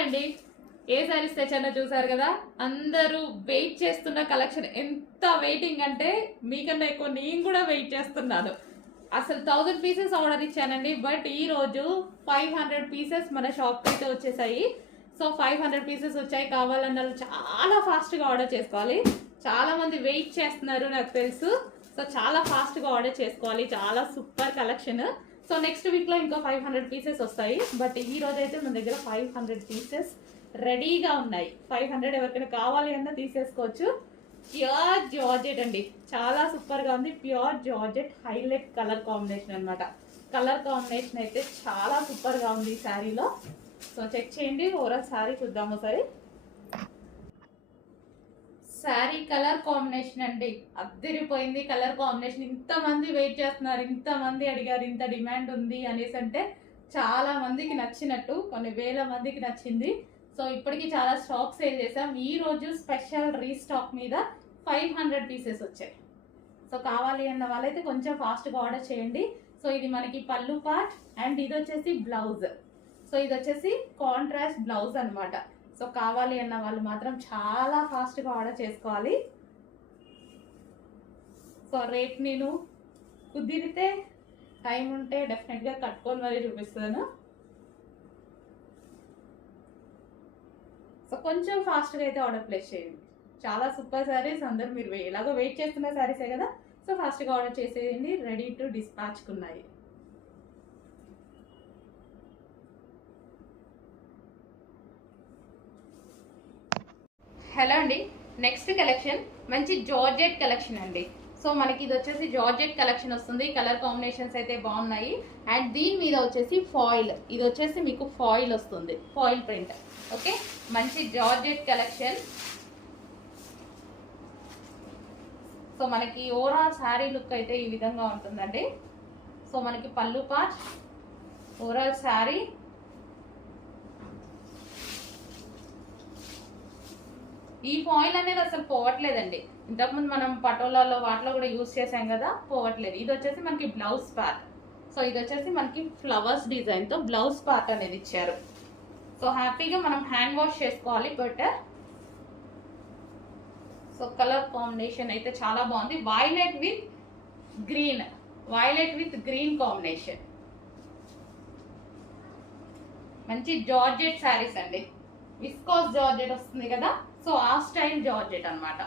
అండి, ఏ సారీస్ తెచ్చానో చూసారు కదా. అందరూ వెయిట్ చేస్తున్న కలెక్షన్. ఎంత వెయిటింగ్ అంటే మీకన్నా ఎక్కువ నేను కూడా వెయిట్ చేస్తున్నాను. అసలు 1000 పీసెస్ ఆర్డర్ ఇచ్చానండి, బట్ ఈ రోజు 500 పీసెస్ మన షాప్ అయితే వచ్చేసాయి. సో 500 పీసెస్ వచ్చాయి. కావాలన్న చాలా ఫాస్ట్గా ఆర్డర్ చేసుకోవాలి. చాలా మంది వెయిట్ చేస్తున్నారు నాకు తెలుసు. సో చాలా ఫాస్ట్గా ఆర్డర్ చేసుకోవాలి. చాలా సూపర్ కలెక్షన్. సో నెక్స్ట్ వీక్లో ఇంకో 500 పీసెస్ వస్తాయి. బట్ ఈ రోజు అయితే మన దగ్గర 500 పీసెస్ రెడీగా ఉన్నాయి. 500 ఎవరికైనా కావాలి అన్నా తీసేసుకోవచ్చు. ప్యూర్ జార్జెట్ అండి, చాలా సూపర్గా ఉంది. Pure georgette highlight colour combination అనమాట. కలర్ కాంబినేషన్ అయితే చాలా సూపర్గా ఉంది ఈ శారీలో. సో చెక్ చేయండి. ఓవరాల్ శారీ చూద్దాము ఒకసారి. శారీ కలర్ కాంబినేషన్ అండి, అద్దరిపోయింది కలర్ కాంబినేషన్. ఇంతమంది వెయిట్ చేస్తున్నారు, ఇంతమంది అడిగారు, ఇంత డిమాండ్ ఉంది అనేసి అంటే చాలా మందికి నచ్చినట్టు, కొన్ని వేల మందికి నచ్చింది. సో ఇప్పటికి చాలా స్టాక్ సేల్ చేసాం. ఈ రోజు స్పెషల్ రీస్టాక్ మీద 500 పీసెస్ వచ్చాయి. సో కావాలి అన్న వాళ్ళైతే కొంచెం ఫాస్ట్గా ఆర్డర్ చేయండి. సో ఇది మనకి పళ్ళు పార్ట్ అండ్ ఇది వచ్చేసి బ్లౌజ్. సో ఇది వచ్చేసి కాంట్రాస్ట్ బ్లౌజ్ అనమాట. సో కావాలి అన్న వాళ్ళు మాత్రం చాలా ఫాస్ట్గా ఆర్డర్ చేసుకోవాలి. సో రేట్ నేను కుదిరితే టైం ఉంటే డెఫినెట్గా కట్టుకొని మరీ చూపిస్తాను. సో కొంచెం ఫాస్ట్గా అయితే ఆర్డర్ ప్లేస్ చేయండి. చాలా సూపర్ శారీస్. అందరు మీరు ఎలాగో వెయిట్ చేస్తున్న శారీసే కదా. సో ఫాస్ట్గా ఆర్డర్ చేసేయండి. రెడీ టు డిస్పాచ్కున్నాయి. హలో అండి, నెక్స్ట్ కలెక్షన్ మంచి జార్జెట్ కలెక్షన్ అండి. సో మనకి ఇది వచ్చేసి జార్జెట్ కలెక్షన్ వస్తుంది. కలర్ కాంబినేషన్స్ అయితే బాగున్నాయి. అండ్ దీని మీద వచ్చేసి ఫాయిల్, ఇది వచ్చేసి మీకు ఫాయిల్ వస్తుంది, ఫాయిల్ ప్రింట్. ఓకే, మంచి జార్జెట్ కలెక్షన్. సో మనకి ఓవరాల్ శారీ లుక్ అయితే ఈ విధంగా ఉంటుందండి. సో మనకి పళ్ళు పార్ట్, ఓవరాల్ శారీ. ఈ ఫాయిల్ అనేది అసలు పోవట్లేదండి. ఇంతకుముందు మనం పటోలాలో వాటిలో కూడా యూజ్ చేసాం కదా, పోవట్లేదు. ఇది వచ్చేసి మనకి బ్లౌజ్ పార్ట్. సో ఇది వచ్చేసి మనకి ఫ్లవర్స్ డిజైన్తో బ్లౌజ్ పార్ట్ అనేది ఇచ్చారు. సో హ్యాపీగా మనం హ్యాండ్ వాష్ చేసుకోవాలి బెటర్. సో కలర్ కాంబినేషన్ అయితే చాలా బాగుంది. Violet with green, violet with green combination. మంచి జార్జెట్ శారీస్ అండి. విస్కోస్ జార్జెట్ వస్తుంది కదా, సో ఆ స్టైల్ జార్జెట్ అనమాట.